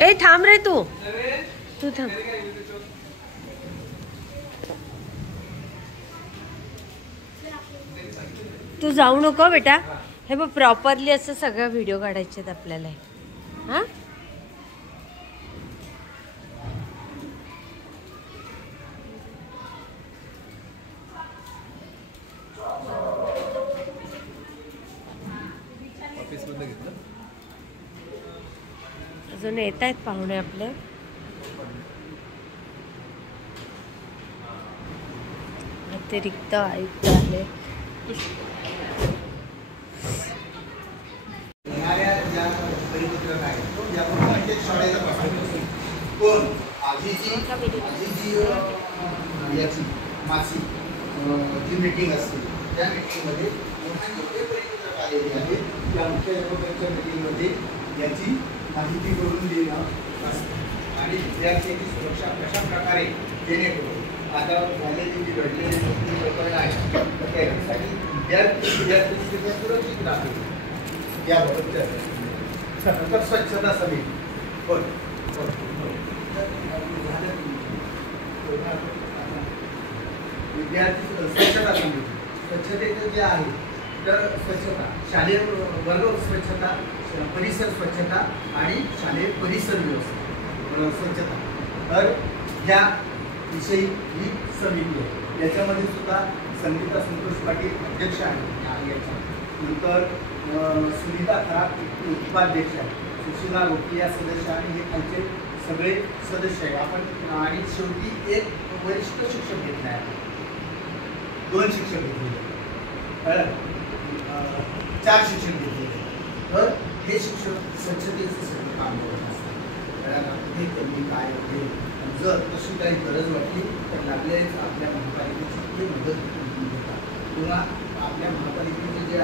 ए थांब रे तू थांब. तू जाऊ नको बेटा. हे बघ प्रॉपरली असं सगळं व्हिडिओ काढायचे आहेत आपल्याला. हा अजून येत आहेत पाहुणे आपले. अतिरिक्त आयुक्त आले. जी मीटिंग असते त्या मीटिंगमध्ये परिपत्रक आलेली आहे. त्या मुख्याध्यापकांच्या मीटिंगमध्ये याची माहिती करून देणं असतं आणि विद्यार्थ्यांची सुरक्षा कशा प्रकारे जेणेकरून आता झालेली जी घडलेली प्रकरण आहे त्यासाठी विद्यार्थी सुरक्षित राहतील याबाबत चर्चा. स्वच्छता समिती विद्यार्थी स्वच्छता समिती स्वच्छतेचं जे आहे तर स्वच्छता शालेय वर्ग स्वच्छता, परिसर स्वच्छता आणि शालेय परिसर व्यवस्था स्वच्छता तर ह्या विषयी ही समिती आहे. याच्यामध्ये सुद्धा संगीता संतोष पाटील अध्यक्ष आहे. याच्या नंतर सुनीता खराब उपाध्यक्ष आहे. सुशीला रोकिया सदस्य आणि हे खालचे सगळे सदस्य आहे आपण. आणि शेवटी एक वरिष्ठ शिक्षक घेतला आहे. 2 शिक्षक घेतले, 4 शिक्षक घेतले. तर हे शिक्षक स्वच्छतेचं सगळं काम करत असतात. हे त्यांनी काय होते जर तशी काही गरज वाटली तर लागल्याच आपल्या महापालिकेची ते मदत देतात. किंवा आपल्या महापालिकेचे जे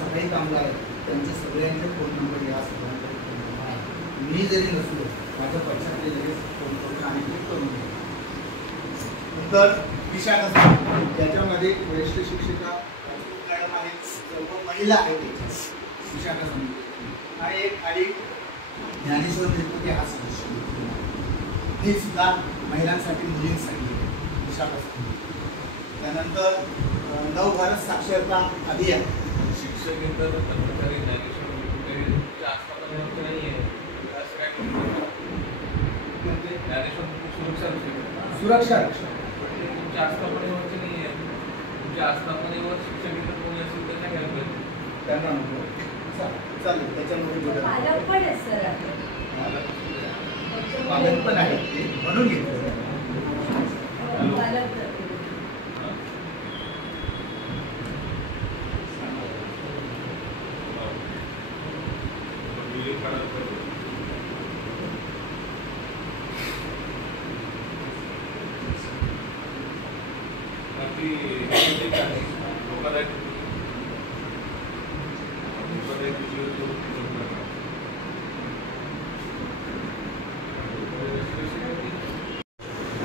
सफाई कामगार आहेत त्यांचे सगळ्यांचे फोन नंबर या सगळ्यांकडे फोन नंबर आहे. मी जरी नसलो माझ्या पक्षाकडे लगेच फोन करून आणि ते करून घेतो. तर विशाखा त्याच्यामध्ये वरिष्ठ शिक्षिका मॅडम आहेत, सर्व महिला आहेत त्याच्यात विशाखा समिती आणि एक खाली ज्ञानेश्वर देशमुख हा सदस्य हे सुद्धा महिलांसाठी मुलींसाठी विशाखा समिती. त्यानंतर नवभारत साक्षरता अभियान शिक्षकेतर कर्मचारी ज्ञानेश्वर सुरक्षा तुमच्या आस्थापनेवरचे नाही आहे. तुमच्या आस्थापनेवर शिक्षकेतर कोणी असेल त्यांना घ्यायला पाहिजे. त्यांना नको चालेल. त्याच्यामध्ये पालन पण आहे ते म्हणून घेतलं.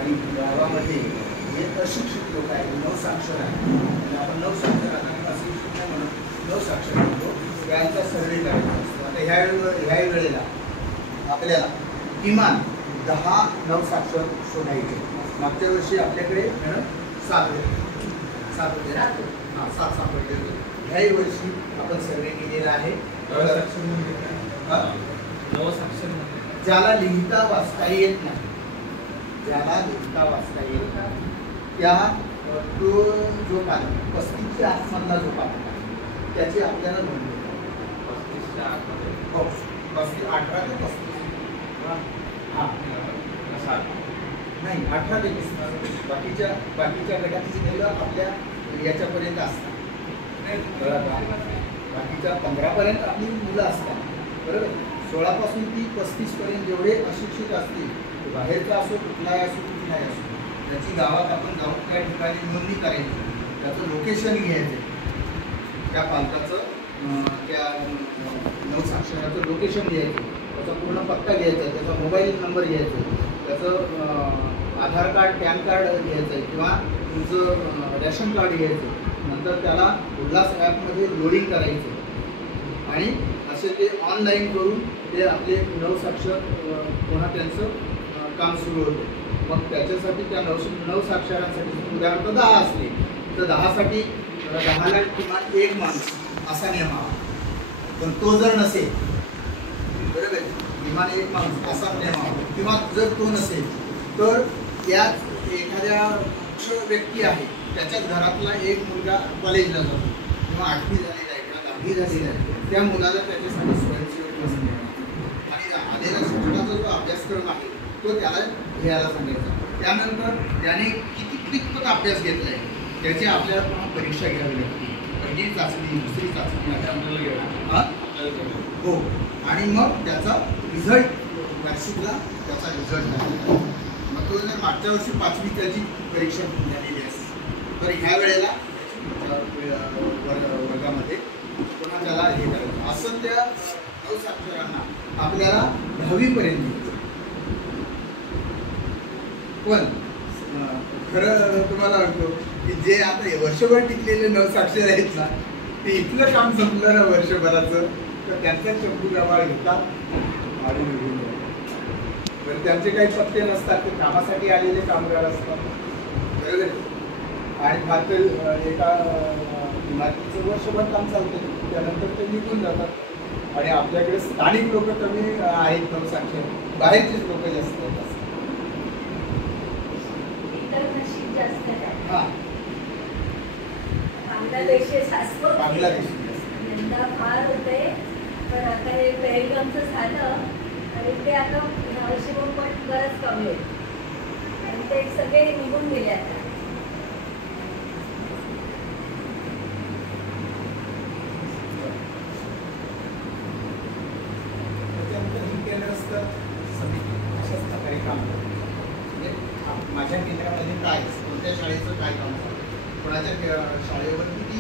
आणि गावामध्ये जे अशिक्षित लोक आहेत, नवसाक्षर आहेत, आपण नवसाक्षर आणि अशिक्षित नाही म्हणून नवसाक्षर म्हणतो, त्यांचा सर्वे करायचा असतो. आता ह्या वेळेला आपल्याला किमान 10 नवसाक्षर शोधायचे. मागच्या वर्षी आपल्याकडे 7 होते ना. 7 सापडले होते. ह्याही वर्षी आपण सर्वे केलेला आहे. ज्याला लिहिता वाचता येत नाही, ज्याला लिहिता वाचता येत नाही त्या तो जो पालक 35च्या आसमधला जो पालक आहे त्याची आपल्याला नोंद घेतात. 35च्या आतमध्ये हो 18 ते 35. हां नाही 18 ते 35. बाकीच्या गटाची मुलं आपल्या याच्यापर्यंत असतात. बाकीच्या 15पर्यंत आपली मुलं असतात. बरोबर. 16 पासून ती 35 पर्यंत जेवढे अशिक्षित असतील, बाहेरचा असो कुठलाही असो कुठलाही असो, त्याची गावात आपण जाऊन त्या ठिकाणी नोंदणी करायची. त्याचं लोकेशन घ्यायचं, त्या पालकाचं त्या नवसाक्षराचं लोकेशन घ्यायचं, त्याचा पूर्ण पत्ता घ्यायचा, त्याचा मोबाईल नंबर घ्यायचा, त्याचं आधार कार्ड पॅन कार्ड घ्यायचं आहे किंवा तुमचं रॅशन कार्ड घ्यायचं आहे, नंतर त्याला उल्हास ॲपमध्ये लोडिंग करायचं आणि असे ते ऑनलाईन करून ते आपले 9 साक्षर पुन्हा त्यांचं काम सुरू होतं. मग त्याच्यासाठी त्या 9 साक्षरांसाठी उदाहरणार्थ 10 असले तर 10साठी 10ला किमान 1 माणूस असा नियम हवा. पण तो जर नसेल, बरोबर, किमान 1 माणूस असा नियम हवा. किंवा जर तो नसेल तर त्यात एखाद्या व्यक्ती आहे त्याच्याच घरातला एक मुलगा कॉलेजला जातो किंवा 8वी झालेला आहे किंवा 10वी झालेला आहे, त्या मुलाला त्याच्यासाठी स्वयंसेवक बसून द्यावा आणि आलेला शिक्षणाचा जो अभ्यासक्रम आहे तो त्याला घ्यायला सांगायचा. त्यानंतर त्याने कितपत अभ्यास घेतला आहे त्याची आपल्याला पुन्हा परीक्षा घ्यावी लागते. पहिली चाचणी, दुसरी चाचणी हो, आणि मग त्याचा रिझल्ट नाशिकला त्याचा रिझल्ट लागला. मग तो जर मागच्या वर्षी 5वी त्याची परीक्षा झालेली असते तर ह्या वेळेला वर्गामध्ये पुन्हा त्याला हे करायचं. असं त्या 9 साक्षरांना आपल्याला 10वीपर्यंत. पण खरं तुम्हाला वाटतो की जे आता वर्षभर टिकलेले 9 साक्षर आहेत ना, ते इथलं काम संपलं ना वर्षभराचं तर त्यांचा चंपू गवाळ घेतात आणि बरं त्यांचे काही पत्ते नसतात, ते कामासाठी आलेले कामगार असतात, बरोबर. आणि मात्र एका इमारतीचं वर्षभर काम चालतं, त्यानंतर ते निघून जातात आणि आपल्याकडे स्थानिक लोक कमी आहेत 9 साक्षर, बाहेरचेच लोक जास्त आहेत. हां, बांगलादेश फार होते, पण आता हे पेहलगामचं झालं आणि ते आता यावर्षी पण बरंच कमी आहे आणि ते सगळे निघून गेले आता. अशाच प्रकारे काम करतात. म्हणजे माझ्या केंद्रामध्ये काय, कोणत्या शाळेचं काय काम करतं, कोणाच्या शाळेवर किती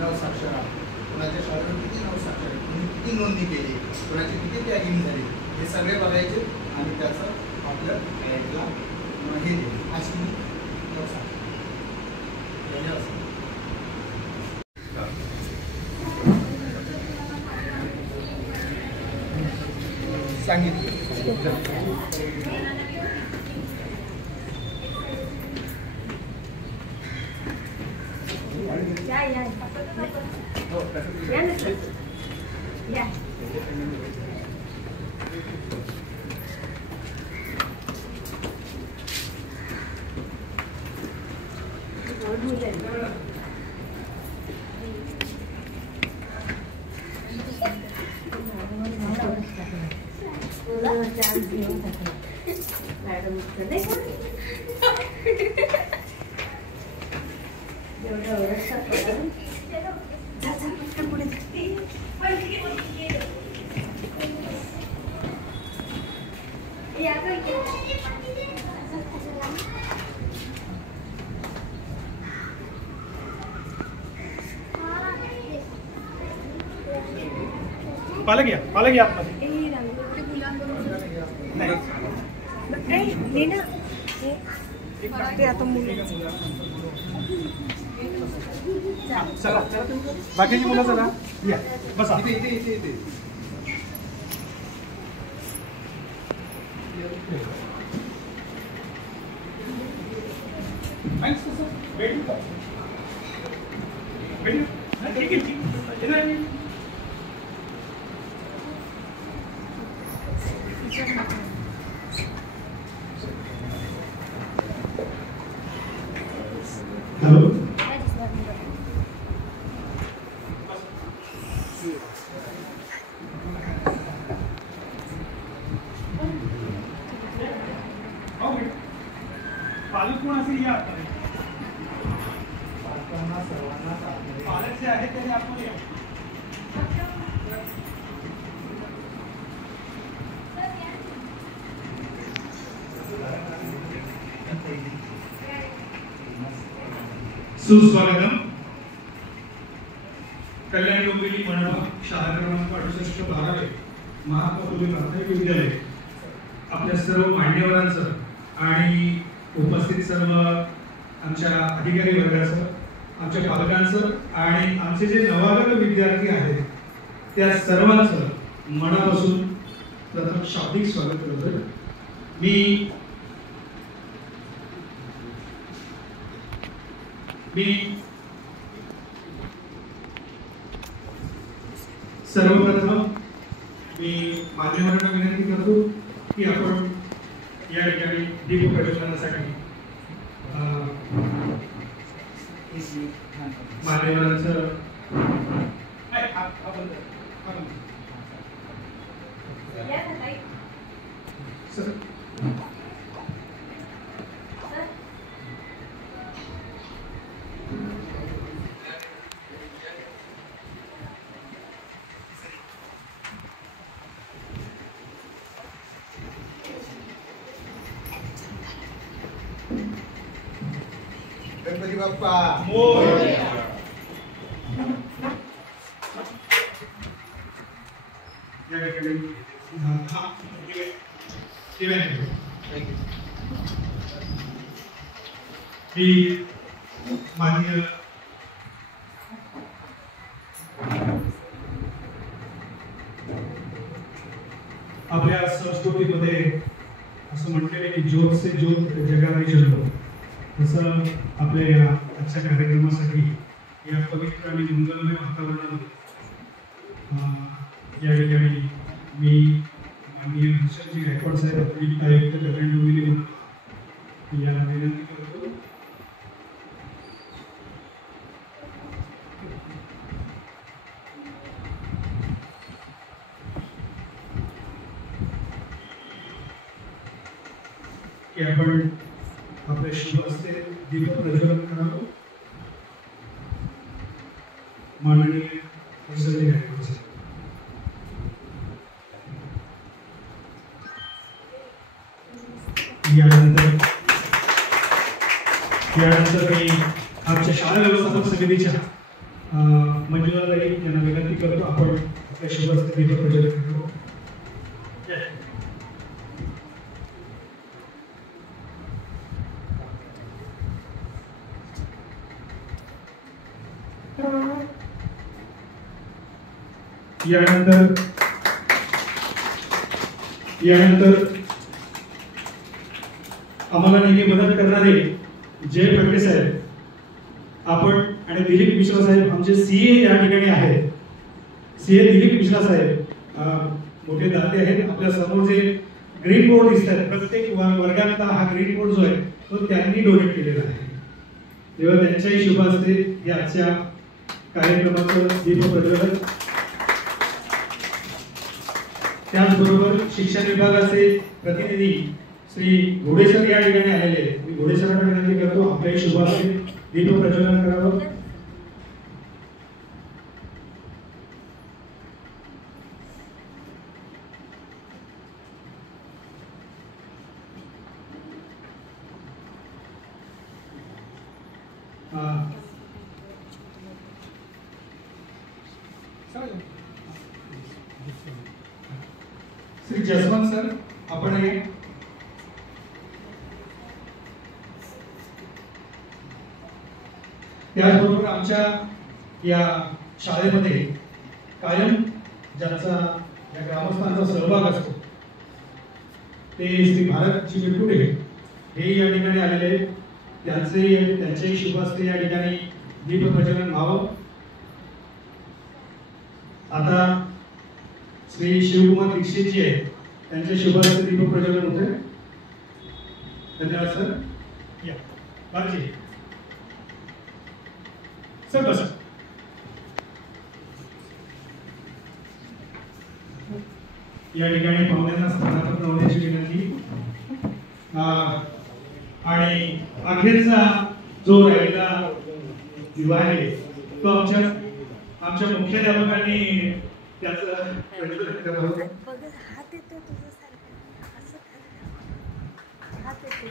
9 साक्षर आहे, कोणाच्या शाळेवर किती 9 साक्षर आहे, कोणी किती नोंदणी केली, कोणाची किती टॅगिंग झाली, हे सगळे बघायचे आणि त्याचं आपलं ॲडला हे दिले. अशी मी 9 साक्षर. धन्यवाद. सांगितलं मॅडम पालक या चला बाकीची मुलं चला या बसा. इथे हॅलो पालक कोण असेल या पालक जे आहेत त्याने आपण या. सुस्वागतम. कल्याण डोंबिवली मनपा शाळा क्रमांक 68 12 महात्मा फुले प्राथमिक विद्यालय आपल्या सर्व मान्यवरांचं आणि उपस्थित सर्व आमच्या अधिकारी वर्गाचं, आमच्या पालकांचं आणि आमचे जे नवागत विद्यार्थी आहेत त्या सर्वांचं मनापासून प्रथम शाब्दिक स्वागत करतोय. मी सर्वप्रथम मान्यवरांना विनंती करतो की आपण या ठिकाणी दीप प्रज्वलनासाठी मान्यवरांचं गणपती बाप्पा या ठिकाणी माननीय आपल्या संस्कृतीमध्ये असं म्हटलेलं की ज्योत से ज्योत जगावे जलो, तसं आपल्या या आजच्या कार्यक्रमासाठी या पवित्र आणि मंगलमय वातावरणामध्ये या ठिकाणी मी माननीय हर्षदजी गायकवाड साहेब पोलीस आयुक्त कल्याण डोंबिवली म्हणून या विनंती करतो. की आपण आपल्या शुभ हस्ते दीप प्रज्वलन करावं. माननीय हर्षदजी गायकवाड साहेब. यानंतर मी आमच्या शाळा व्यवस्थापन समितीच्या मंजुळाताई यांना विनंती करतो आपण आपल्या शुभ हस्ते दीप प्रज्वलन करावं. यानंतर आम्हाला नेहमी मदत करणारे जय फडके साहेब आपण आणि दिलीप मिश्रा साहेब आमचे सीए या ठिकाणी आहेत. सीए दिलीप मिश्रा साहेब मोठे दाते आहेत. आपल्या समोर जे ग्रीन बोर्ड दिसतात प्रत्येक वर्गातला हा ग्रीन बोर्ड जो आहे तो त्यांनी डोनेट केलेला आहे. तेव्हा त्यांच्याही शुभ हस्ते या आजच्या कार्यक्रमाचं दीप प्रज्वलन. त्याचबरोबर शिक्षण विभागाचे प्रतिनिधी श्री घोडेसर या ठिकाणी आलेले आहेत. मी घोडेसरांना विनंती करतो आपल्याही शुभ हस्ते दीप प्रज्वलन करावं. श्री जसवंत सर आपण हे त्याचबरोबर आमच्या या शाळेमध्ये कायम ज्यांचा या ग्रामस्थांचा सहभाग असतो ते श्री भारतजी बिरकुटे हे या ठिकाणी आलेले. त्यांचेही शुभ हस्ते या ठिकाणी दीप प्रज्वलन व्हावं. आता श्री शिवकुमार दीक्षितजी आहेत त्यांच्या शुभ हस्ते दीप प्रज्वलन होते. धन्यवाद सर. या बाजी सर बसा. या ठिकाणी पाहुण्यांना स्थानापन्न होण्याची विनंती. आणि अखेरचा जो राहिलेला दिवा आहे तो आमच्या मुख्याध्यापकांनी त्याचं प्रज्वलन करावं. हात येतो तुझं सारखं असं हात येतो.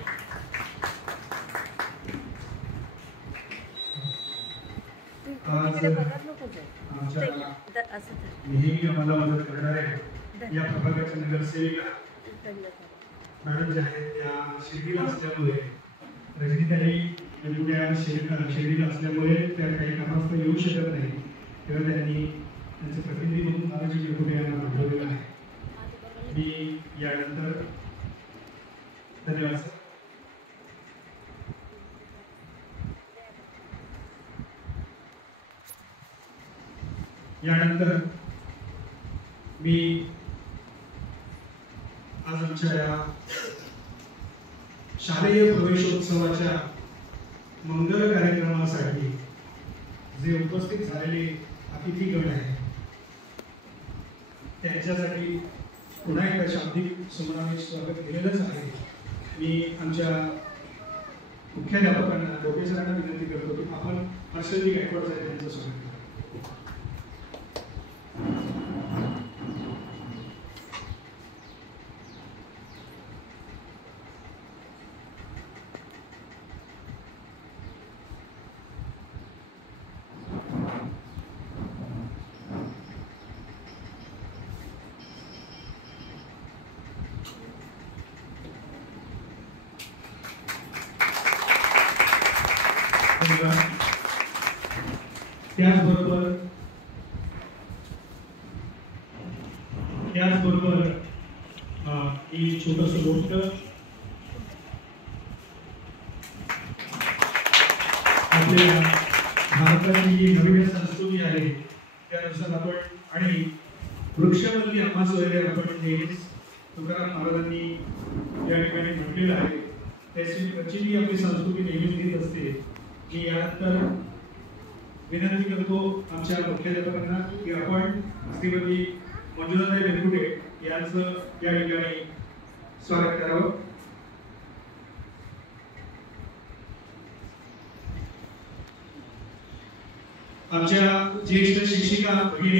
नेहमी आम्हाला मदत करणारे या प्रभागाच्या नगरसेविका मॅडम ज्या आहेत त्या शिर्डीला असल्यामुळे रजनीताई वेगवेगळ्या शैलीला असल्यामुळे त्या काही कारणास्तव येऊ शकत नाही, तेव्हा त्यांनी त्यांचे प्रतिनिधी म्हणून नानाजी वेगुटे यांना बोलवलेलं आहे. मी यानंतर धन्यवाद सर. यानंतर मी आज आमच्या या शालेय प्रवेशोत्सवाच्या मंगल कार्यक्रमासाठी जे उपस्थित झालेले अतिथीगण आहे त्यांच्यासाठी पुन्हा एकदा शाब्दिक सुमनाने स्वागत केलेलंच आहे. मी आमच्या मुख्याध्यापकांना प्रोफेसरांना विनंती करतो की आपण हर्षजी गायकवाड साहेब यांचं स्वागत करा. त्याचबरोबर ही छोटस गोष्ट आपल्या भारताची जी नवीन संस्कृती आहे त्यानुसार आपण आणि वृक्षवल्ली आम्हा सोयरे आपण नेहमीच तुकाराम महाराजांनी या ठिकाणी म्हटलेलं आहे त्याची प्रचिती आपली संस्कृती नेहमीच घेत असते. मी यानंतर विनंती करतो आमच्या मुख्याध्यापकांना की आपण श्रीमती मंजुळाताई वेगुटे यांचं या ठिकाणी स्वागत करावं. आमच्या ज्येष्ठ शिक्षिका भगिनी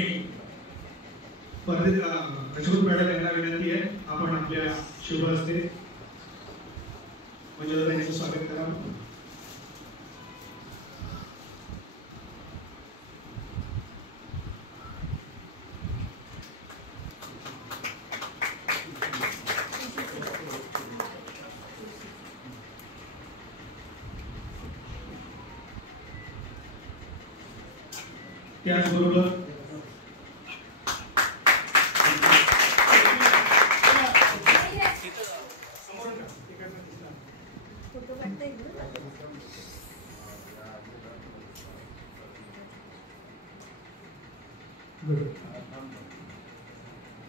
अश्रुत मॅडम यांना विनंती आहे आपण आपल्या शुभ हस्ते मंजुळाताई यांचं स्वागत करावं. त्याचबरोबर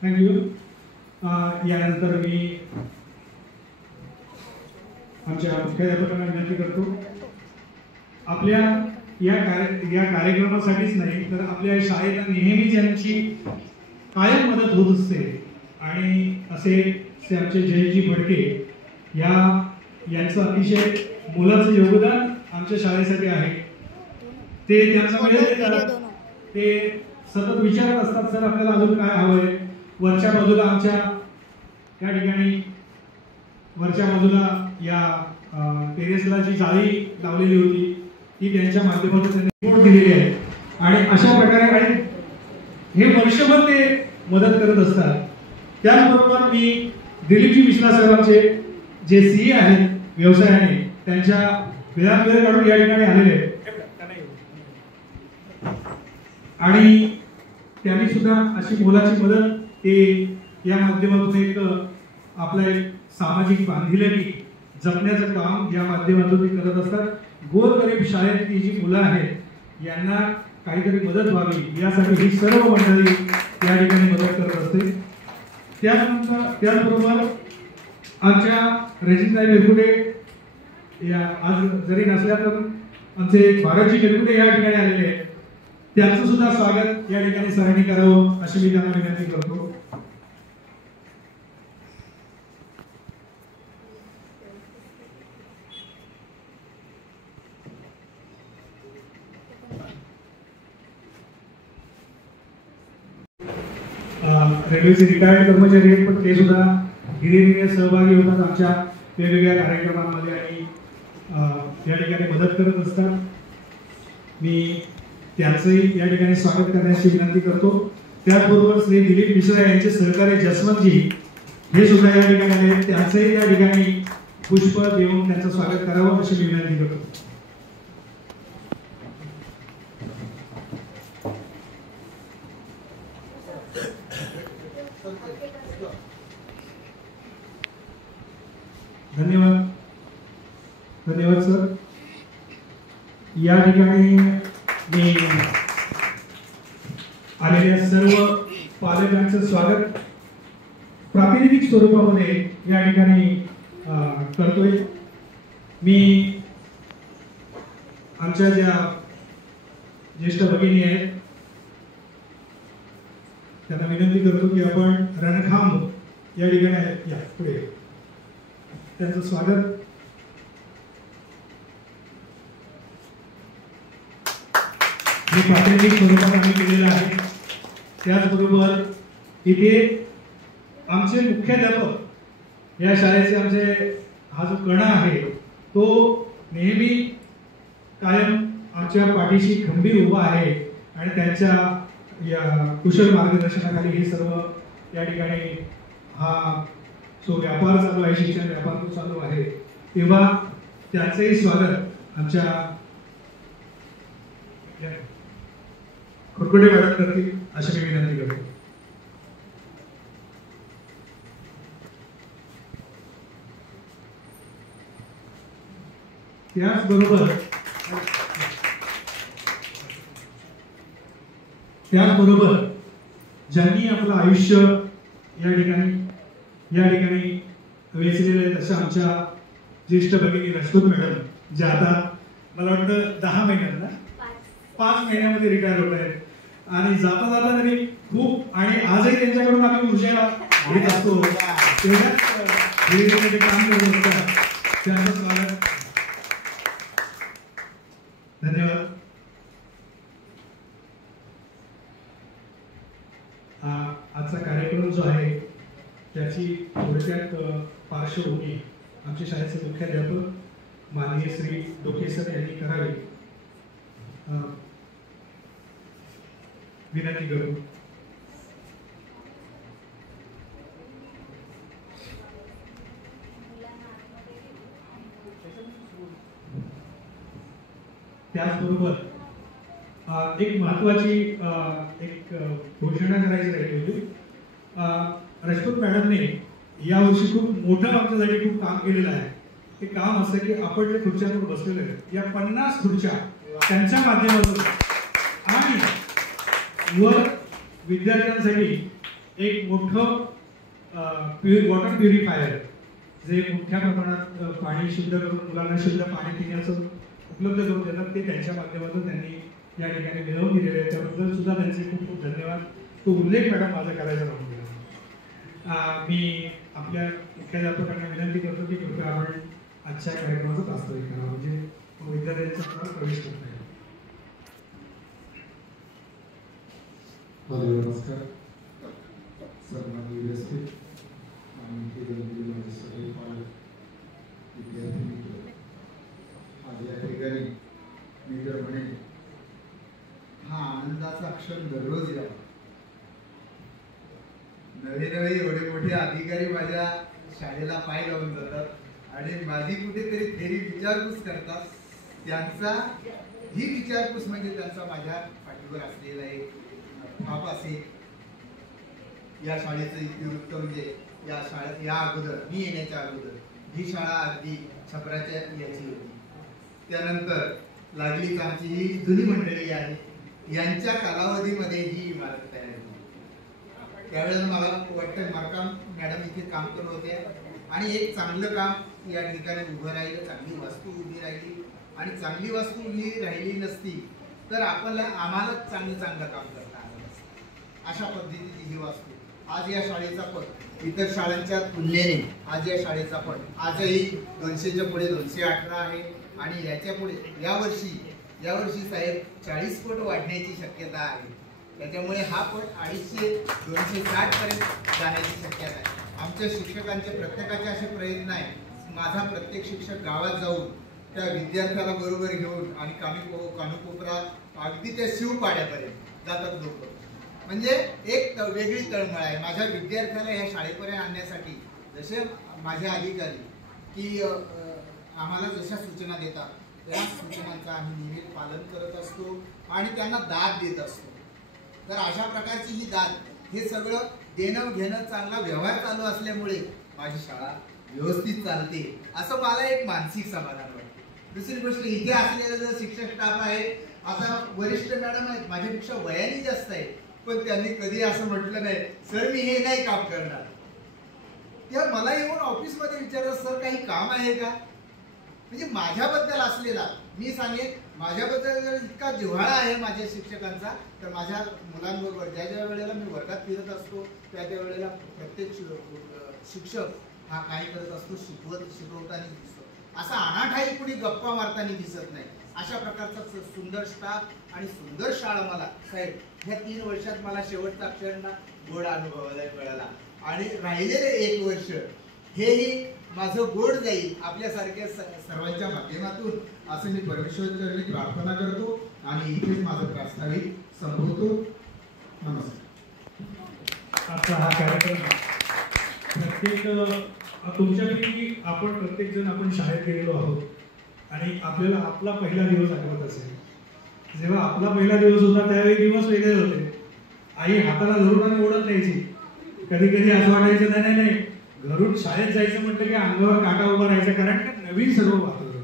थँक्यू. यानंतर मी आमच्या मुख्याध्यापकांना विनंती करतो आपल्या या कार्यक्रमासाठीच नाही तर आपल्या शाळेला नेहमीच यांची कायम मदत होत असते आणि असे आमचे जयजी फडके यांचं अतिशय मोलाचं योगदान आमच्या शाळेसाठी आहे. ते त्यांचा वेळ देतात, ते सतत विचारत असतात सर आपल्याला अजून काय हवंय. वरच्या बाजूला आमच्या या ठिकाणी वरच्या बाजूला या टेरेसला जी जाळी लावलेली होती ती त्यांच्या माध्यमातून त्यांनी रिपोर्ट दिलेली आहे आणि अशा प्रकारे आणि हे वर्षभर ते मदत करत असतात. त्याचबरोबर मी दिलीपजी मिश्रा साहेबांचे जे सीए आहेत व्यवसायाने त्यांच्या वेळात वेळ काढून या ठिकाणी आलेले आणि त्यांनी सुद्धा अशी मोलाची मदत ते या माध्यमातून एक आपला एक सामाजिक बांधिलकी जपण्याचं काम या माध्यमातून ते करत असतात. गोरगरीब शाळेतली जी मुलं आहेत यांना काहीतरी मदत व्हावी यासाठी ही सर्व मंडळी या ठिकाणी मदत करत असते. त्याचबरोबर आमच्या रजनीताई वेगुटे या आज जरी नसल्या तर आमचे भारतजी वेगुटे या ठिकाणी आलेले आहेत त्यांचं सुद्धा स्वागत या ठिकाणी सरांनी करावं अशी मी त्यांना विनंती करतो. रेल्वेचे रिटायर्ड कर्मचारी आहेत पण ते सुद्धा धीरे धीरे सहभागी होतात आमच्या वेगवेगळ्या कार्यक्रमांमध्ये आणि या ठिकाणी मदत करत असतात. मी त्यांचंही या ठिकाणी स्वागत करण्याची विनंती करतो. त्याचबरोबर श्री दिलीप मिश्रा यांचे सहकारी जसवंतजी हे सुद्धा या ठिकाणी आहेत त्यांचंही या ठिकाणी पुष्प देऊन त्यांचं स्वागत करावं अशी मी विनंती करतो. धन्यवाद. धन्यवाद सर. या ठिकाणी मी आलेल्या सर्व पालकांचं स्वागत प्रातिनिधिक स्वरूपामध्ये या ठिकाणी करतोय. मी आमच्या ज्या ज्येष्ठ भगिनी आहेत त्यांना विनंती करतो की आपण रणखांब या ठिकाणी आहेत, या पुढे त्यांचं स्वागत. हे प्रातिनिधिक स्वरूपात आम्ही केलेलं आहे. त्याचबरोबर इथे आमचे मुख्याध्यापक या शाळेचे आमचे हा जो कणा आहे तो नेहमी कायम आमच्या पाठीशी खंबीर उभा आहे आणि त्यांच्या या कुशल मार्गदर्शनाखाली हे सर्व या ठिकाणी हा जो व्यापार चालू आहे, शिक्षण व्यापार तो चालू आहे, तेव्हा त्यांचंही स्वागत आमच्या खुरकुडे मॅडम करतील अशी मी विनंती करतो. त्याचबरोबर ज्यांनी आपलं आयुष्य या ठिकाणी वेचलेलं आहे तशा आमच्या ज्येष्ठ भगिनी राजपूत मॅडम, ज्या आता मला वाटतं 10 महिन्यात ना 5 महिन्यामध्ये रिटायर होत आहेत आणि जाता जाता त्यांनी खूप आणि आजही त्यांच्याकडून आम्ही ऊर्जा घेत असतो. तेवढ्याच काम करत असतात. त्यांचं स्वागत. धन्यवाद. आजचा कार्यक्रम जो आहे त्याची थोडक्यात पार्श्वभूमी आमच्या शाळेचे मुख्याध्यापक माननीय श्री डोके सर यांनी करावी विनंती करू. त्याचबरोबर एक महत्वाची एक घोषणा करायची राहिली होती. राजपूत मॅडमने यावर्षी खूप मोठं आमच्यासाठी खूप काम केलेलं आहे. ते काम असं की आपण जे खुर्च्यांवर बसलेले आहेत या 50 खुर्च्या त्यांच्या माध्यमातून आणि वर विद्यार्थ्यांसाठी एक मोठं वॉटर प्युरिफायर जे मोठ्या प्रमाणात पाणी शुद्ध करून मुलांना शुद्ध पाणी पिण्याचं उपलब्ध करून देतात, ते त्यांच्या माध्यमातून त्यांनी या ठिकाणी मिळवून दिलेले आहे. त्याबद्दल सुद्धा त्यांचे खूप खूप धन्यवाद. तो उल्लेख मॅडम माझा करायचा राहून गेला. मी आपल्या मुख्याध्यापकांना विनंती करतो की कृपया आपण आजच्या कार्यक्रमाचं प्रास्ताविक करा, म्हणजे विद्यार्थ्यांचा प्रवेश करता येईल. नमस्कार सर्वांना व्यवस्थित आणि सगळे पालक विद्यार्थी आज या ठिकाणी मी जर म्हणेन हा आनंदाचा क्षण दररोज यावा. नवे नवे एवढे मोठे अधिकारी माझ्या शाळेला पाय लावून जातात आणि माझी कुठेतरी फेरी विचारपूस करतात. त्यांचा ही विचारपूस म्हणजे त्यांचा माझ्या पाठीवर असलेला एक थाप असेल. या शाळेचं इतिवृत्त म्हणजे या शाळेत या अगोदर मी येण्याच्या अगोदर ही शाळा अगदी छपराच्या याची होती. त्यानंतर लागलीच आमची ही जुनी मंडळी आहे, यांच्या कालावधीमध्ये ही इमारत तयार झाली. त्यावेळेला मला वाटतं मरकाम मॅडम इथे काम करत होते आणि एक चांगलं काम या ठिकाणी उभं राहिलं, चांगली वास्तू उभी राहिली आणि चांगली वास्तू उभी राहिली नसती तर आम्हाला चांगलं काम करता आलं नसतं. अशा पद्धतीची ही वास्तू आज या शाळेचा पट इतर शाळांच्या तुलनेने आज या शाळेचा पट आजही 200च्या पुढे 218 आहे आणि याच्या पुढे यावर्षी साहेब 40 पट वाढण्याची शक्यता आहे. त्याच्यामुळे हा पट 250-260 पर्यंत जाण्याची शक्यता आहे. आमच्या शिक्षकांचे प्रत्येकाचे असे प्रयत्न आहे. माझा प्रत्येक शिक्षक गावात जाऊन त्या विद्यार्थ्याला बरोबर घेऊन आणि कानूकोपरा अगदी त्या शिवपाड्यापर्यंत जातात लोक. म्हणजे एक वेगळी तळमळ आहे माझ्या विद्यार्थ्याला ह्या शाळेपर्यंत आणण्यासाठी. जसे माझे अधिकारी की आम्हाला जशा सूचना देतात त्या सूचनांचं आम्ही नेहमी पालन करत असतो आणि त्यांना दाद देत असतो. तर अशा प्रकारची ही दाद, हे सगळं देणं घेणं, चांगला व्यवहार चालू असल्यामुळे माझी शाळा व्यवस्थित चालते असं मला एक मानसिक समाधान वाटते. दुसरी गोष्ट, इथे असलेला जो शिक्षक स्टाफ आहे, आता वरिष्ठ मॅडम आहेत, माझ्यापेक्षा वयाने जास्त आहे, पण त्यांनी कधी असं म्हटलं नाही सर मी हे नाही काम करणार. त्या मला येऊन ऑफिसमध्ये विचारलं सर काही काम आहे का. म्हणजे माझ्याबद्दल असलेला, मी सांगेन माझ्याबद्दल जर इतका जिव्हाळा आहे माझ्या शिक्षकांचा, तर माझ्या मुलांबरोबर ज्या ज्या वेळेला मी वर्गात फिरत असतो त्या त्या वेळेला प्रत्येक शिक्षक हा काय करत असतो, शिकवताना दिसतो. असा अनाठाई कुणी गप्पा मारताना दिसत नाही. अशा प्रकारचा सुंदर स्टाफ आणि सुंदर शाळा मला साहेब ह्या 3 वर्षात मला शेवटचा क्षण गोड अनुभवायला मिळाला. आणि राहिलेले 1 वर्ष हेही माझं गोड जाईल आपल्यासारख्या सर्वांच्या माध्यमातून, असं मी परमेश्वराचरणी प्रार्थना करतो आणि इथेच माझं प्रास्ताविक संपवतो. नमस्कार. आता हा कार्यक्रम प्रत्येक तुमच्यापैकी आपण प्रत्येक जण आपण शाळेत गेलेलो आहोत आणि आपल्याला आपला पहिला दिवस आठवत असेल. जेव्हा आपला पहिला दिवस होता त्यावेळी दिवस वेगळे होते. आई हाताला धरून आणि ओढत न्यायची. कधी कधी असं वाटायचं नाही नाही नाही घरून शाळेत जायचं म्हटलं की अंगावर काटा उभा राहायचा, कारण का नवीन सर्व वातावरण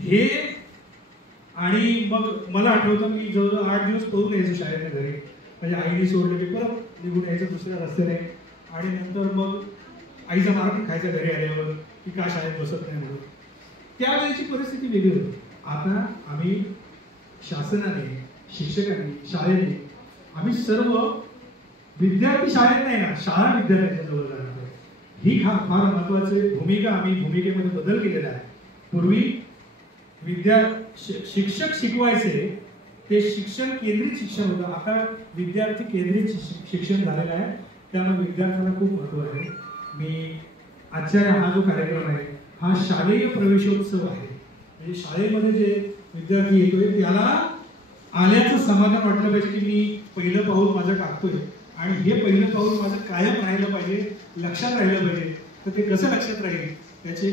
हे. आणि मग मला आठवतं मी जवळजवळ 8 दिवस पळून यायचो शाळेत घरी. म्हणजे आईने सोडलं की परत निघून यायचं दुसऱ्या रस्त्याने. आणि नंतर मग आईचा मार पण खायचा घरी आल्यावर की का शाळेत बसत नाही म्हणून. त्यावेळेची परिस्थिती वेगळी होती. आता आम्ही शासनाने, शिक्षकांनी, शाळेने, आम्ही सर्व विद्यार्थी शाळेत नाही ना, शाळा विद्यार्थ्यांच्या जवळ जाणार आहे. ही फार महत्वाची भूमिका, आम्ही भूमिकेमध्ये बदल केलेला आहे. पूर्वी शिक्षक शिकवायचे ते शिक्षण केंद्रित शिक्षण होतं. आता विद्यार्थी केंद्रित शिक्षण झालेलं आहे. त्यामुळे विद्यार्थ्यांना खूप महत्व आहे. मी आजच्या हा जो कार्यक्रम आहे हा शालेय प्रवेशोत्सव आहे. म्हणजे शाळेमध्ये जे विद्यार्थी येतोय त्याला आल्याचं समाधान वाटलं पाहिजे की मी पहिलं पाऊल माझं टाकतोय आणि हे पहिलं पाऊल माझं कायम राहिलं पाहिजे, लक्षात राहिलं पाहिजे. तर ते कसं लक्षात राहील त्याची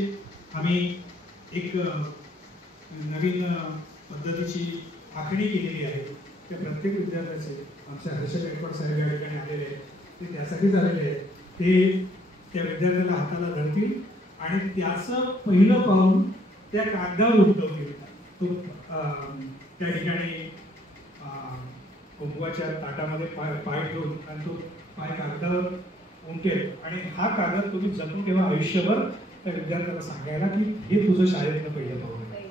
आम्ही एक नवीन पद्धतीची आखणी केलेली आहे. त्या प्रत्येक विद्यार्थ्याचे आमच्या हर्षद गायकवाड साहेब या ठिकाणी आलेले आहेत. ते त्यासाठीच आलेले आहेत. ते त्या विद्यार्थ्याला हाताला धरतील आणि त्याचं पहिलं पाऊल त्या कागदावर उठवतील. तो त्या ठिकाणी कुंकवाच्या ताटामध्ये पाय ठेवून आणि तो पाय कागदावर उमटेल आणि हा कागद तुम्ही जपून ठेवा आयुष्यभर त्या विद्यार्थ्याला सांगायला की हे तुझं शाळेतलं पहिलं पाऊल आहे.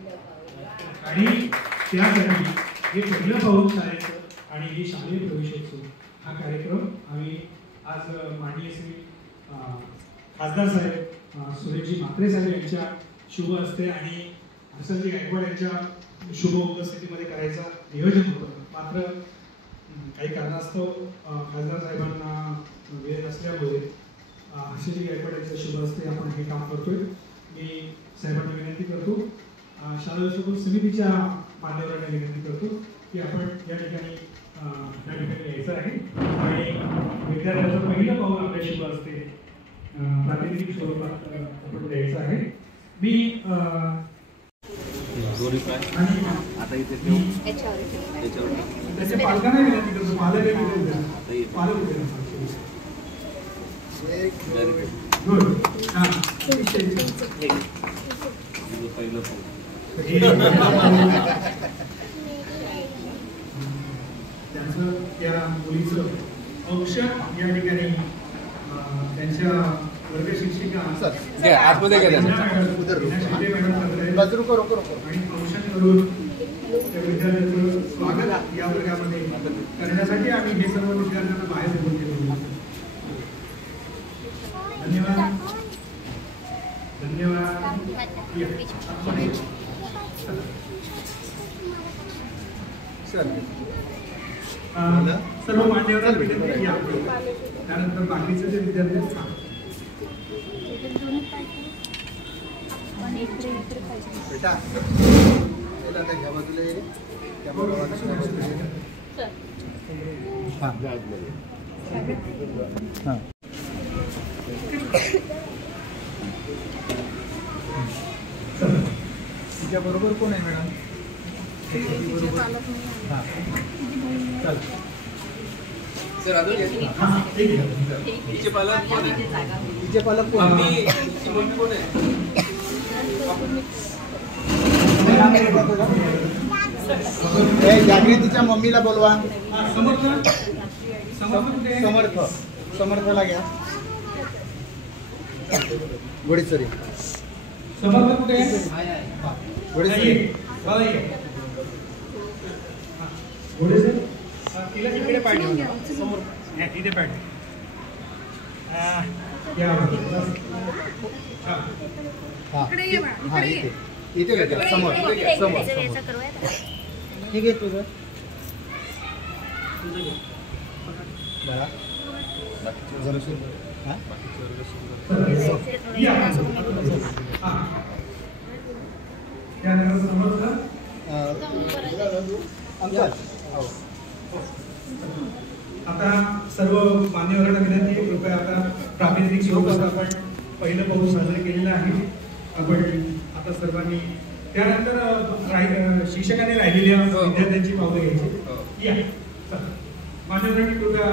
आणि त्यासाठी हे पहिलं पाऊल शाळेचं आणि हे शालेय प्रवेशोत्सव हा कार्यक्रम आम्ही आज माननीय श्री खासदार साहेब सुरेशजी म्हात्रे साहेब यांच्या शुभ हस्ते आणि हर्षदजी गायकवाड यांच्या शुभ उपस्थितीमध्ये करायचं नियोजन होतं. मात्र काही कारणास्तव खासदार साहेबांना वेळ नसल्यामुळे हर्षदजी गायकवाड यांच्या शुभ हस्ते आपण हे काम करतोय. मी साहेबांना विनंती करतो, शाळा व्यवस्थापन समितीच्या मान्यवरांना विनंती करतो की आपण या ठिकाणी यायचं आहे आणि विद्यार्थ्याचं पहिलं पाऊल आपल्या शुभ हस्ते प्रातिनिधिक स्वरूपात आपण द्यायचं आहे. मी आता इथे त्याच्या पालकांना विनंती करतो, पालक गुड पहिलं त्यांचं त्या मुलीचं औषध या ठिकाणी त्यांच्या वर्ग शिक्षिका आणि औषध करून त्या विद्यार्थ्यांचं स्वागत या वर्गामध्ये करण्यासाठी आम्ही हे सर्व विद्यार्थ्यांना बाहेर बोलून गेलो. धन्यवाद धन्यवाद. सर्व मान्यवरांना विनंती या त्यानंतर बाकीचे जे विद्यार्थी बेटा ह्या बाजूला त्या बाजूला तुमच्या बरोबर कोण आहे मॅडम? हां चल सर अजून हां एक घ्या. तिचे पालक कोण आहे? तिचे पालक कोण आहे? आम्ही समोर कोण आहे? जागृतीच्या मम्मीला बोलवा. समर्थ कुठे आहे? समर्थला घ्या. घोडेसरी समर्थ कुठे आहे? घोडेसरी घोडेसर तिला इकडे पाहिजे समोर इथे पाहिजे. हां हां इथे भेटा समोर हे घे तुझं बघा जमशील. हां आता सर्व मान्यवरांना विनंती आहे, कृपया आता प्रातिनिधिक स्वरूपात आपण पहिलं पाऊल साजरे केलेलं आहे. आपण आता सर्वांनी त्यानंतर शिक्षकांनी राहिलेल्या विद्यार्थ्यांची पावलं घ्यायची. या मान्यवरांनी कृपया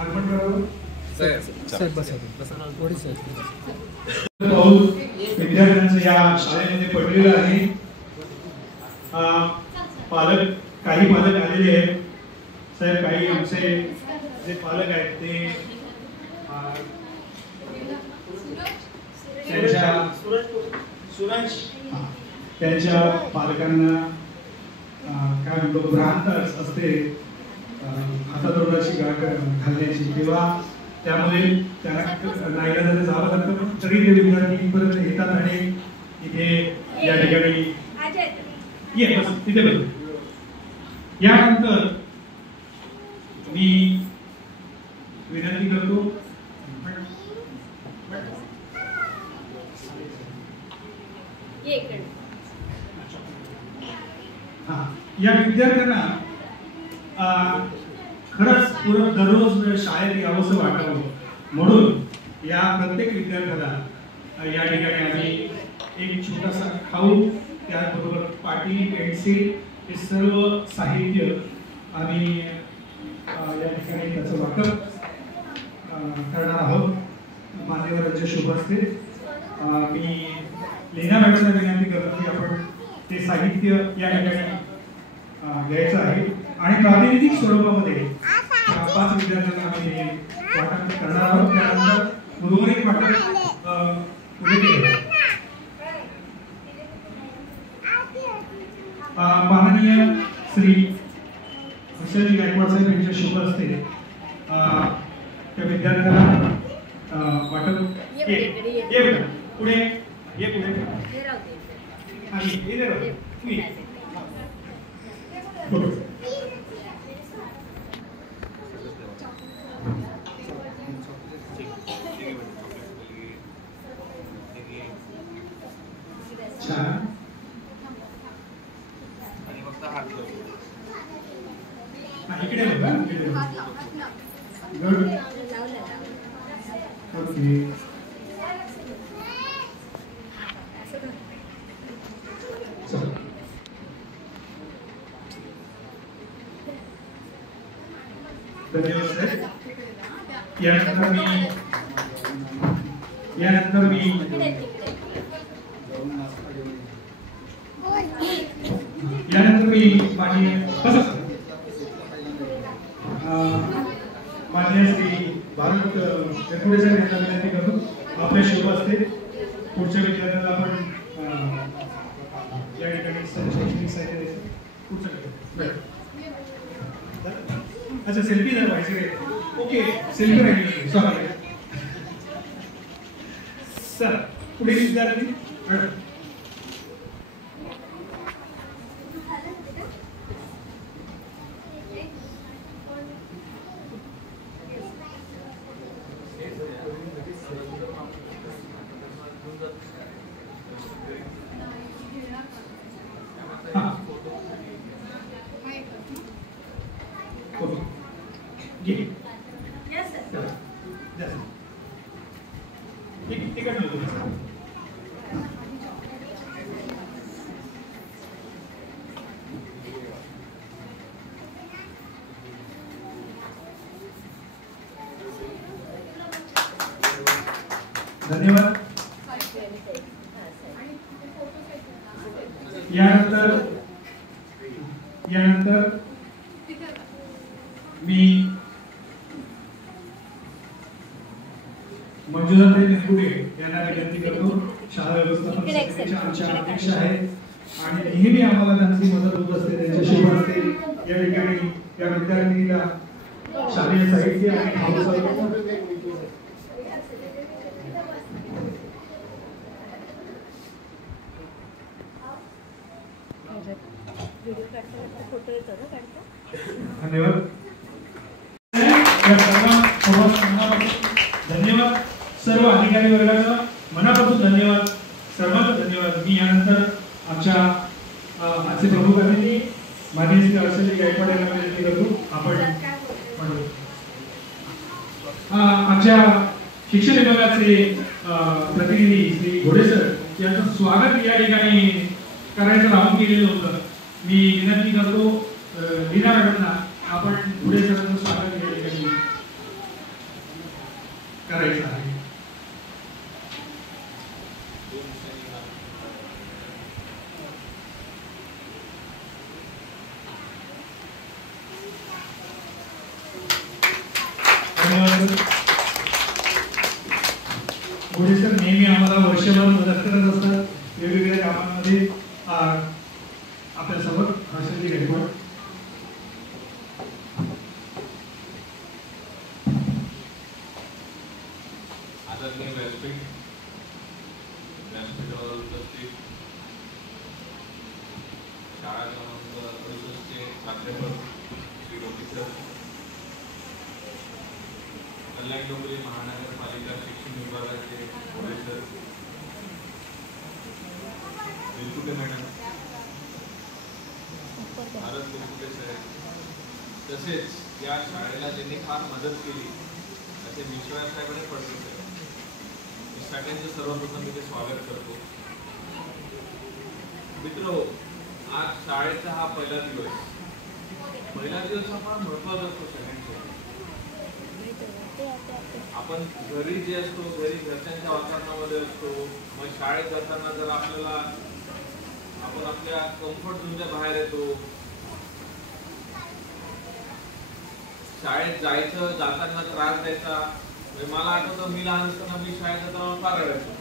आगमन करावं. पाऊल विद्यार्थ्यांचं या शाळेमध्ये पडलेलं आहे. काही पालक आलेले आहेत. साहेब काही आमचे जे पालक आहेत ते त्यांच्या पालकांना काय म्हणतो भ्रांत असते हातातोंडाची गाठ घालण्याची, तेव्हा त्यामुळे त्यांना नाईलाजाने जावं लागतं. पण तरी ते विद्यार्थी इथपर्यंत येतात आणि इथे या ठिकाणी ये बस तिथे बस. यानंतर मी विनंती करतो या विद्यार्थ्यांना खरंच दररोज शाळेत यावंसं वाटावं म्हणून या प्रत्येक विद्यार्थ्याला या ठिकाणी आम्ही एक छोटासा खाऊ, त्याचबरोबर पाटी, पेन्सिल हे सर्व साहित्य आम्ही या ठिकाणी त्याचं वाटप करणार आहोत. मान्यवरांच्या शुभ हस्ते मी लीना मॅडमला विनंती करतो की आपण ते साहित्य या ठिकाणी घ्यायचं आहे आणि प्रातिनिधिक स्वरूपामध्ये 5 विद्यार्थ्यांना आम्ही वाटप करणार आहोत. त्यानंतर उर्वरित वाटप माननीय श्री हर्षजी गायकवाड साहेब यांच्या शुभ हस्ते त्या विद्यार्थ्यांना वाटप पुढे ये पुढे छान इकडे बघा, इकडे बघा. Good okay. धन्यवाद. यानंतर मी माननीय श्री भारत वेंकटेश यांना विनंती करतो आपल्या शुभ असते पुढच्या विद्यार्थ्यांना आपण या ठिकाणी शैक्षणिक साहित्य द्यायचं. पुढचं अच्छा सेल्फी जर पाहिजे. ओके सेल्फी राहिली सॉरी सर. पुढे विद्यार्थी धन्यवाद. यानंतर मी मंजुळाताई निरगुडे यांना विनंती करतो. शाळा व्यवस्थापन समितीच्या आमच्या अध्यक्ष आहेत आणि नेहमी आम्हाला त्यांची मदत होत असते, त्यांच्याशी असते. या ठिकाणी या विद्यार्थिनीला शालेय साहित्य आणि धन्यवाद. धन्यवाद सर्व अधिकारी वर्गाचा मनापासून धन्यवाद, सर्वांचा धन्यवाद. मी यानंतर आमच्या आजचे प्रमुख अतिथी माननीय श्री हर्षजी गायकवाड यांना विनंती करतो. आपण आमच्या शिक्षण विभागाचे प्रतिनिधी श्री घोडे सर यांचं स्वागत या ठिकाणी करायचं राहून केलेलं होतं. मी विनंती करतो लीना मॅडमना आपण घोडे सरांचं स्वागत या ठिकाणी करायचं आहे. घोडे सर नेहमी आम्हाला वर्षभर मदत करत असतात वेगवेगळ्या कामांमध्ये. आपल्यासोबत हर्षजी गायकवाड. आदरणीय व्यासपीठ, व्यासपीठावर उपस्थित शाळा क्रमांक 68 चे प्राध्यापक श्री रोटी सर, कल्याण डोंबिवली महानगरपालिका शिक्षण विभागाचे घोडे सर, बिलकुटे मॅडम, भारत बिलकुटे सर, तसेच या शाळेला ज्यांनी फार मदत केली असे मिश्रा साहेब आणि फडके सर, मी सगळ्यांचं सर्वप्रथम इथे स्वागत करतो. मित्रो, आज शाळेचा हा पहिला दिवस हा फार महत्वाचा असतो सगळ्यांचा. आपण घरी जे असतो, घरी घरच्यांच्या वातावरणामध्ये असतो, मग शाळेत जाताना जर आपल्याला आपण आपल्या कम्फर्ट झोनच्या बाहेर येतो. शाळेत जायचं, जाताना त्रास द्यायचा. मला आठवतं मी लहान असताना मी शाळेत जाताना फार रडायचो,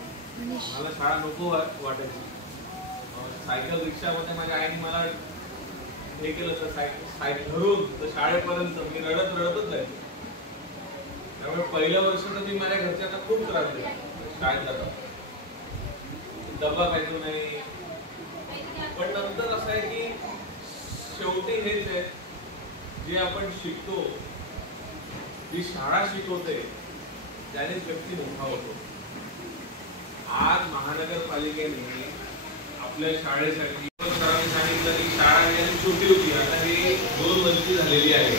मला शाळा नको वाटायची. सायकल रिक्षामध्ये माझ्या आईने मला हे केलं तर सायकल धरून तर शाळेपर्यंत मी रडतच जायचो. त्यामुळे पहिल्या वर्ष तर मी माझ्या घरच्यांना खूप त्रास दिला. शाळेत जाता डब्बा पाहिजे नाही, पण नंतर असं आहे की शेवटी हेच आहे जे आपण शिकतो, जी शाळा शिकवते त्यानेच व्यक्ती मोठा होतो. आज महानगरपालिकेने आपल्या शाळेसाठी सरांनी सांगितलं की शाळा छोटी होती, आता ही 2 मजली झालेली आहे.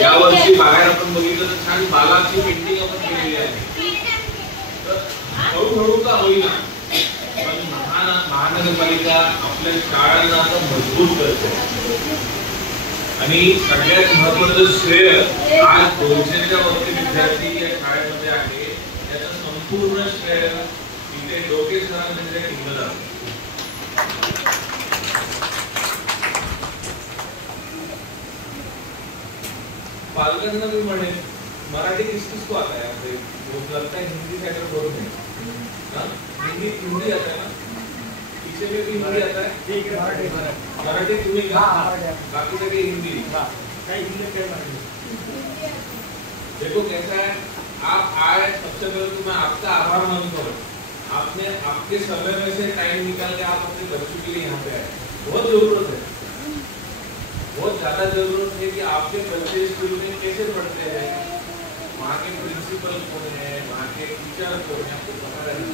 या वर्षी बाहेर आपण बघितलं तर छान बालाची पेंटिंग आपण केलेली आहे. तर हळूहळू का होईना पण महानगरपालिका आपल्या शाळांना आता मजबूत करते आणि सगळ्यात महत्त्वाचं श्रेय आज 200च्या वरती विद्यार्थी या शाळेमध्ये आहे. याचं संपूर्ण श्रेय इथे डोके सरांकडे दिलं जातं. पालकांना मी म्हणेन मराठी किसको आता है, वो लगता है हिंदी का बोलो नहीं, हिंदी आता है ना, पीछे में भी हिंदी आता है. ठीक है, मराठी तुम्ही बाकी सगळे हिंदी. देखो कैसा है, आप आए सबसे पहले तो मैं आपका आभार मानता हूँ. आपने आपके समय में से टाइम निकाल के आप अपने बच्चों के लिए यहाँ पे आए. बहुत जरूरत है, बहुत ज्यादा जरूरत है कि आपके बच्चे स्कूल में कैसे पढ़ते हैं, वहाँ के प्रिंसिपल कौन है, वहाँ के टीचर कौन है, आपको पता रहना.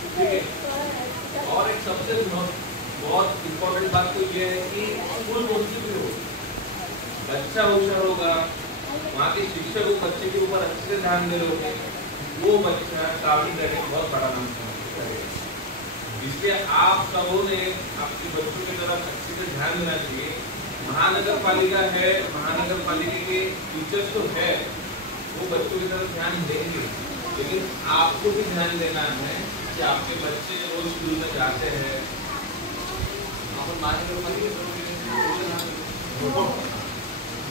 ठीक है. और एक सबसे बहुत इम्पोर्टेंट बात तो ये है कि स्कूल कौन सी भी हो, बच्चा होशियार होगा, वहाँ के शिक्षक उस बच्चे के ऊपर अच्छे से ध्यान दे रहे होंगे, वो बच्चा काबिल करके बहुत बड़ा नाम करेगा. इसलिए आप सबों ने आपके बच्चों की तरफ अच्छे से ध्यान देना चाहिए. महानगरपालिका है, महानगरपालिका के टीचर्स तो है, वो बच्चों की तरफ ध्यान देंगे, लेकिन आपको भी ध्यान देना है कि आपके बच्चे रोज स्कूल में जाते हैं।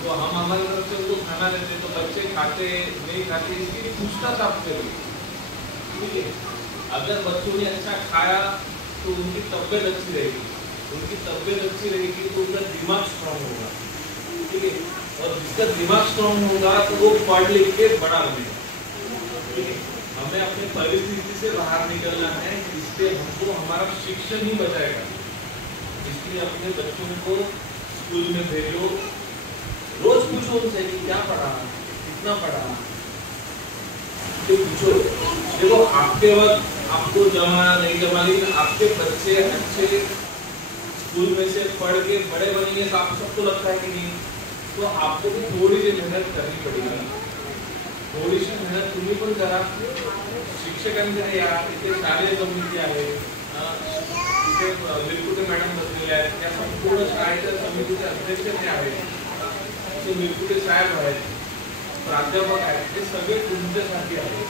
तो हम हमारी तरफ से उनको खाना देते तो बच्चे खाते नहीं खाते इसकी पूछताछ आप करिए, ठीक है। अगर बच्चों ने अच्छा खाया तो उनकी तबीयत अच्छी रहेगी, उनकी तबीयत अच्छी रहेगी तो उनका दिमाग स्ट्रांग होगा, ठीक है। और जिसका दिमाग स्ट्रांग होगा तो वो पढ़ लिख के बड़ा बनेगा, ठीक है। हमें अपने परिस्थिति से बाहर निकलना है, इससे हमको हमारा शिक्षण ही बचाएगा। इसलिए अपने बच्चों को स्कूल में भेजो, रोज पूछो उनसे कि क्या पढ़ा, कितना पढ़ा, तो पूछो। देखो आपके वक्त आपको जमा नहीं जमा, लेकिन आपके बच्चे अच्छे स्कूल में से पढ़ के बड़े बनेंगे तो आपको सबको लगता है कि नहीं, तो आपको भी थोड़ी सी मेहनत करनी पड़ेगी। थोड़ी सी मेहनत तुम्ही पण करा, शिक्षकांकडे या, इथे शालेय समिती आहे, इथे मिरकुटे मॅडम बसलेले आहेत, त्या संपूर्ण शाळेच्या समितीचे अध्यक्ष ते आहेत, ते मिरकुटे साहेब आहेत, प्राध्यापक आहेत, ते सगळे तुमच्यासाठी आहेत।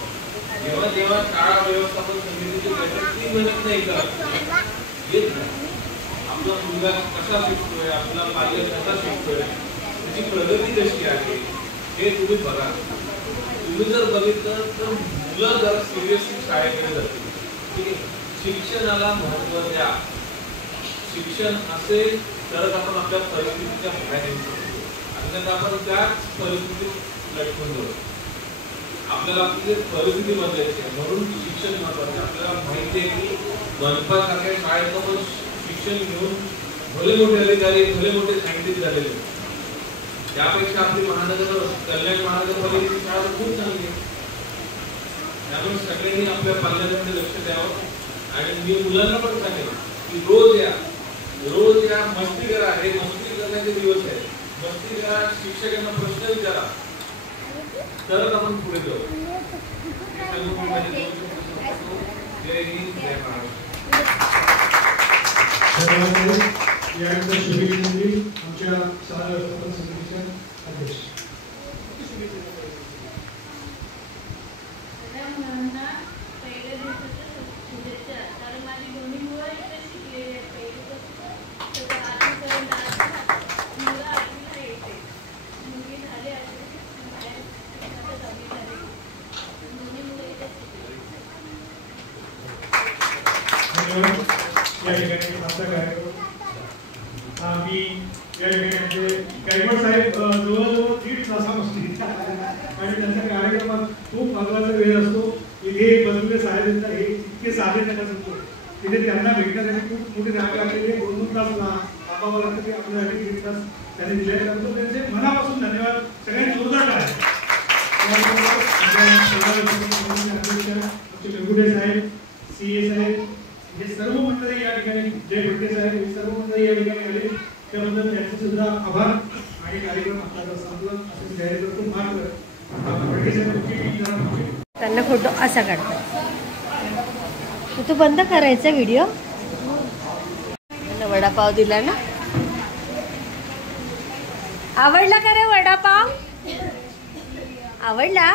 जेव्हा जेव्हा शाळा व्यवस्थापन समितीची बैठक ती मेहनत नाही करत, येत नाही, आपला मुलगा कसा शिकतोय, आपला पालक कसा शिकतोय, त्याची प्रगती कशी आहे हे तुम्ही बघा। तुम्ही जर बघितलं तर मुलं जर सिरियसली शाळेकडे जातील, ठीक आहे। शिक्षणाला महत्त्व द्या, शिक्षण असेल तरच आपण आपल्या परिस्थितीच्या बाहेर येऊ शकतो, अन्यथा आपण त्याच परिस्थितीत लटकून जाऊ। आपल्याला आपली परिस्थिती बदलायची आहे, म्हणून शिक्षण महत्त्वाचं। आपल्याला माहिती आहे की मनपासारख्या शाळेत पण शिक्षण घेऊन भले मोठे अधिकारी, भले मोठे सायंटिस्ट झालेले, त्यापेक्षा आपली महानगर कल्याण महानगरपालिकेची शाळा खूप चांगली आहे। त्यामुळे सगळ्यांनी आपल्या पालकांकडे लक्ष द्यावं आणि मी मुलांना पण सांगेन की रोज या मस्ती करा, हे मस्ती करण्याचे दिवस आहे, मस्ती करा, शिक्षकांना प्रश्न विचारा, तरच आपण पुढे जाऊ। जय हिंद, जय महाराष्ट्र। यानंतर शुभेच्छा दिली आमच्या शाळा व्यवस्थापन समितीच्या अध्यक्ष। पहिल्या दिवसाच्या शुभेच्छा, कारण माझी दोन्ही मुलं इथे शिकलेली आहेत, पहिलीपासून तर आठवीपर्यंत मुलं आठवीला येते, मुलगी झाली आठवी, बाहेर आता 10वी झाली, दोन्ही मुलं इथे शिकलेली। या ठिकाणी आमचा कार्यक्रम आम्ही या ठिकाणी गायकवाड साहेब जवळजवळ 1.5 तासापासून आणि त्यांच्या कार्यक्रमात खूप महत्त्वाचा वेळ असतो। इथे बसलेले साहेब हे इतके साधे नका समजू, तिथे त्यांना भेटण्यासाठी खूप मोठी राग लागलेली, 2-2 तास थांबावं लागतं की आपल्यासाठी 1.5 तास त्यांनी दिलेले असतो। त्यांचे मनापासून धन्यवाद, सगळ्यांनी जोरदार टाळ्या। मेरकुटे साहेब, CA साहेब, हे सर्व मंडळी या ठिकाणी, जय भटके साहेब, हे सर्व मंडळी या ठिकाणी आले, त्याबद्दल त्यांचे सुद्धा आभार। आणि कार्यक्रम आपला संपला असं जाहीर करतो। मात्र भटके साहेब तुमची टीम जरा त्यांना फोटो असा काढतात, तू बंद करायचा व्हिडिओ। वडापाव दिला ना, आवडला का रे वडापाव, आवडला?